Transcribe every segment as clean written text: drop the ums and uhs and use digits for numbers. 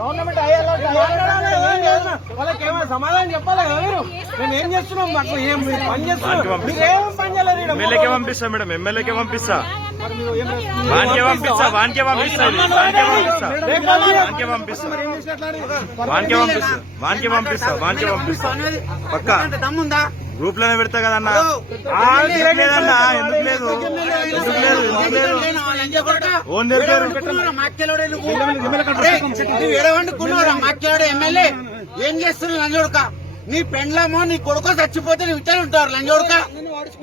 Government వాళ్ళకి ఏమైనా సమాధానం చెప్పాలి కదా మీరు. మేము ఏం చేస్తున్నాం, మాకు ఏం పని చేస్తున్నాం, మీరు ఏం పని చేయలేదు. ఎమ్మెల్యేకే పంపిస్తా మేడం, ఎమ్మెల్యేకే పంపిస్తా, వానికే పంపిస్తా, వానికే పంపిస్తా, వానికే పంపిస్తా, వానికే పంపిస్తా, వానికే పంపిస్తా, వానికే పంపిస్తా పక్కా. దమ్ముందా? గ్రూప్ లోనే పెడతా కదన్నా. లేదన్నా, ఎందుకు లేదు, ఎందుకు లేదు, ఎందుకు లేదు. ఓన్ దగ్గర మాట్లాడే ఎమ్మెల్యే ఏం చేస్తున్నావు లంజోడక? నీ పెండ్లమో నీ కొడుకో చచ్చిపోతే నువ్వు ఇట్లా ఉంటారు లంజోడక.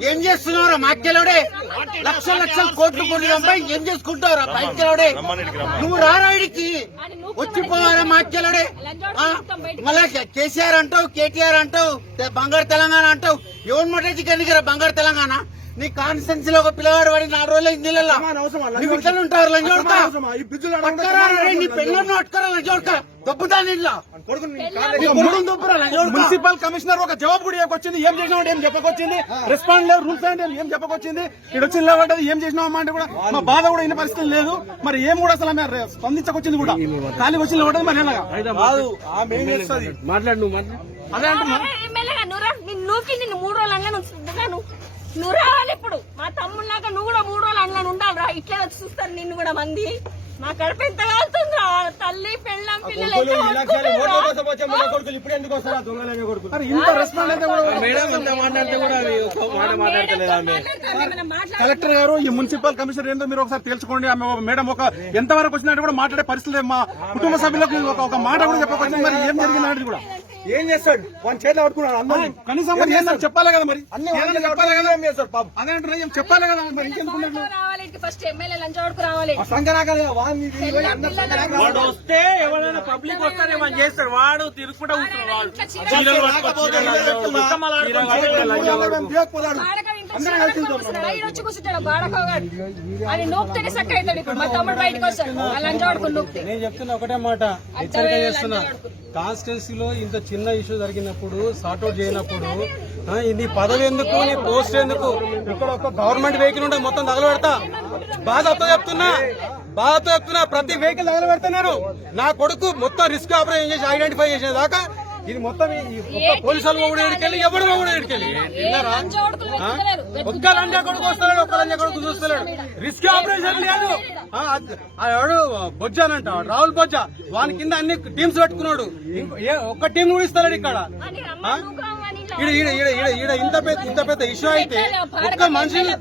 ఏం చేస్తున్నావురా మాట్లాడే? లక్షల లక్షల కోట్లు కొద్దిగా ఏం చేసుకుంటావురా మాట్లాడే? నువ్వు రారాడికి వచ్చిపోవారా మాట్లాడే? మళ్ళా కేసీఆర్ అంటావు, కేటీఆర్ అంటావు, బంగారు తెలంగాణ అంటావు. ఎవరి మొదటి కనికరా బంగారు తెలంగాణ? నీ కాన్స్టెన్సీ లో ఒక పిల్లవాడు వాడి 4 రోజులు ఇందులో నువ్వు ఇట్లా ఉంటారు లంజోడక. నీ పెళ్ళను అట్టుకోరా లంజోడక, దొబ్బుతాను ఇంట్లో. మున్సిపల్ కమిషనర్ ఒక జవాబు కూడా చెప్పొచ్చింది. ఏం చేసినావు ఏం చెప్పకొచ్చింది, రెస్పాండ్ లేదు, రూల్స్ అంటే ఏం చెప్పకొచ్చింది. ఇక్కడ వచ్చి నిలబడ్డది ఏం చేసినావు అంటే కూడా మా బాధ కూడా ఇన్న పరిస్థితి లేదు. మరి ఏం కూడా అసలు స్పందించకొచ్చింది కూడా ఖాళీ వచ్చి నిలబడ్డది. మరి మాట్లాడు నువ్వు అదే అంటున్నా. నిన్ను 3 రోజులు అంగను నువ్వు రావాలి. ఇప్పుడు మా తమ్ముళ్ళగా నువ్వు కూడా 3 రోజులు అంగను ఉండాలి రా. ఇట్లా వచ్చి చూస్తారు నిన్ను కూడా మంది. మా కడుపు ఎంత కాలుతుంది రా. తల్లి పెళ్ళం పిల్లలు ఇంత రెస్పాండ్ అయితే కలెక్టర్ గారు, ఈ మున్సిపల్ కమిషనర్ ఏందో మీరు ఒకసారి తెలుసుకోండి. ఆమె మేడం ఒక ఎంతవరకు వచ్చినట్టు కూడా మాట్లాడే పరిస్థితి మా కుటుంబ సభ్యులకు ఒక మాట కూడా చెప్పకపోతే మరి ఏం జరిగింది కూడా ఏం చేస్తాడు? వాళ్ళ చేతిలో పట్టుకున్నాడు అందరినీ. కనీసం చెప్పాలి కదా, మరి చెప్పాలి కదా, అదే అంటున్నా ఏం చెప్పాలి కదా. మరి ఫస్ట్ ఎమ్మెల్యే లంచోడుకు రావాలి. వాడు వస్తే ఎవరైనా పబ్లిక్ వస్తానే మనం చేస్తాడు. వాడు తిరుగుకుంటా కూర్చున్నాడు. నేను చెప్తున్నా ఒకటే మాట, హెచ్చరిక చేస్తున్నా. కాన్స్టిట్యున్సీలో ఇంత చిన్న ఇష్యూ జరిగినప్పుడు, సార్ట్అవుట్ చేయనప్పుడు నీ పదవి ఎందుకు, నీ పోస్ట్ ఎందుకు? ఇక్కడ ఒక గవర్నమెంట్ వెహికల్ ఉంటే మొత్తం తగలబెడతా. బాధతో చెప్తున్నా, ప్రతి వెహికల్ తగలబెడుతున్నారు. నా కొడుకు మొత్తం రిస్క్ ఆపరేషన్ చేసి ఐడెంటిఫై చేసిన దాకా ఇది మొత్తం పోలీసు వాళ్ళు కూడా ఎడికెళ్ళి, ఎవడు కూడా ఎడికెళ్ళి విన్నారా? ఒక్క లంజా కొడుకు వస్తాడు, ఒక్క లంజా కొడుకు చూస్తలేడు. రిస్క్ ఆపరేషన్ లేదు. ఎవడు బొజ్జానంట, రాహుల్ బొజ్జా, వాని కింద అన్ని టీమ్స్ పెట్టుకున్నాడు. ఒక్క టీం కూడా ఇస్తాడు ఇక్కడ. ఇంత పెద్ద ఇష్యూ అయితే ఒక్క మనిషిని